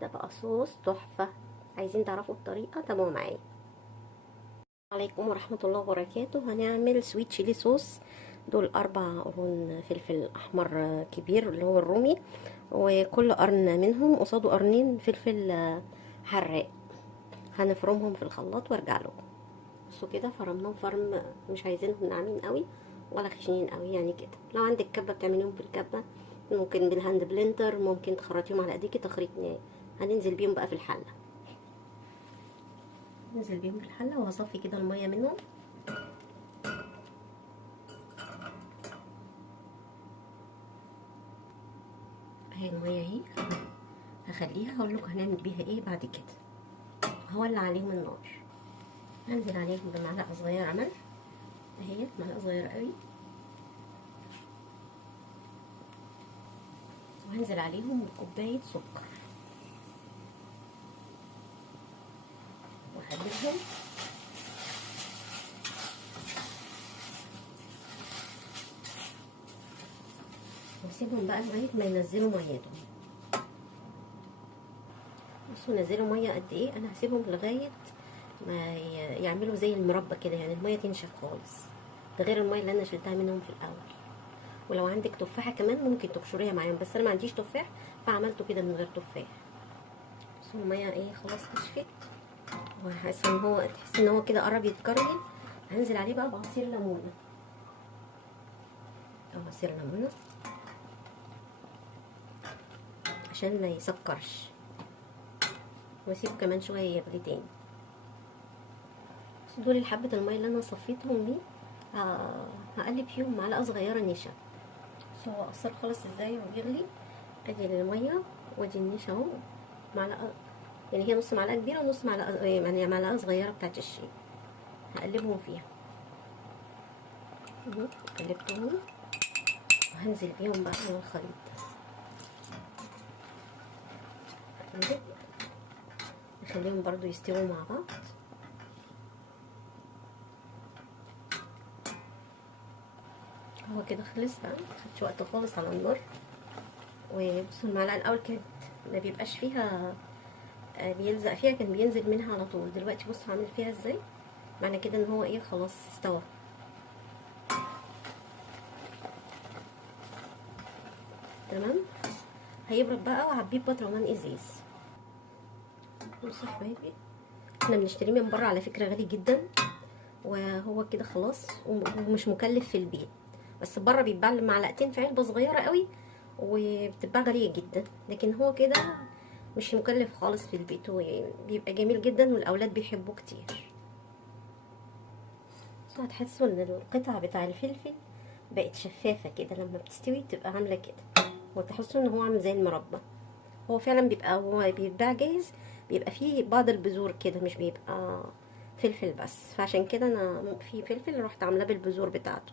ده بقى صوص تحفة. عايزين تعرفوا الطريقة؟ تابعوا معايا. عليكم ورحمة الله وبركاته. هنعمل سويت تشيلي صوص. دول 4 قرون فلفل احمر كبير اللي هو الرومي، وكل قرن منهم قصاده قرنين فلفل حراق. هنفرمهم في الخلاط وارجع لكم. بصوا كده فرمناهم فرم، مش عايزينهم ناعمين قوي ولا خشنين قوي، يعني كده. لو عندك كبة بتعمليهم في الكبة، ممكن بالهاند بلندر، ممكن تخرطيهم على ايديكي تخريط ناعم. هننزل بيهم بقى في الحلة. ننزل بيهم في الحلة وهصفي كده المية منهم. اهي المية اهي، هخليها هقول لكم هنعمل بيها ايه بعد كده. هولع عليهم النار، هنزل عليهم بمعلقة صغيرة ملح، اهي معلقة صغيرة قوي، وهنزل عليهم بكوباية سكر واقلبهم. واسيبهم بقى لغاية ما ينزلوا ميتهم. بصوا نزلوا مية قد ايه، انا هسيبهم لغاية ما يعملوا زي المربى كده، يعني المية تنشف خالص. ده غير المية اللي انا شلتها منهم في الاول. ولو عندك تفاحة كمان ممكن تبشريها معاهم، بس انا ما عنديش تفاح فعملته كده من غير تفاح. بصوا المية ايه خلاص نشفت، وحاسه ان هو تحس ان هو كده قرب يتكرمل. هنزل عليه بقى بعصير ليمونه او عصير ليمونه عشان ما يسكرش، واسيبه كمان شويه يغلي تاني. بس دول حبه الميه اللي انا صفيتهم دي، هقلب فيهم معلقه صغيره نشا. بس هو اثر خالص ازاي وبيغلي. ادي الميه وادي النشا اهو، معلقه، يعني هي نص معلقه كبيره ونص معلقه، يعني معلقه صغيره بتاعت الشاي. هقلبهم فيها اهو، قلبتهم وهنزل بيهم بقى على الخليط. نخليهم برضو يستووا مع بعض. هو كده خلص بقى، مخدش وقت خالص على النار. وبصوا المعلقه الاول كانت ما بيبقاش فيها بيلزق فيها، كان بينزل منها على طول. دلوقتي بصوا عامل فيها ازاي، معنى كده ان هو ايه خلاص استوى. تمام. هيبرد بقى وهعبيه ببطرمان ازاز. بصوا يا حبايبي، احنا بنشتريه من بره على فكره غالي جدا، وهو كده خلاص ومش مكلف في البيت. بس بره بيتباع معلقتين في علبه صغيره قوي وبتتباع غاليه جدا، لكن هو كده مش مكلف خالص في البيت وبيبقى جميل جدا والاولاد بيحبوه كتير. هتحسوا ان القطع بتاع الفلفل بقت شفافه كده، لما بتستوي تبقى عامله كده، وتحسوا ان هو عامل زي المربى. هو فعلا بيبقى، هو بيتباع جاهز، بيبقى فيه بعض البذور كده، مش بيبقى فلفل بس. فعشان كده انا في فلفل رحت عاملاه بالبذور بتاعته.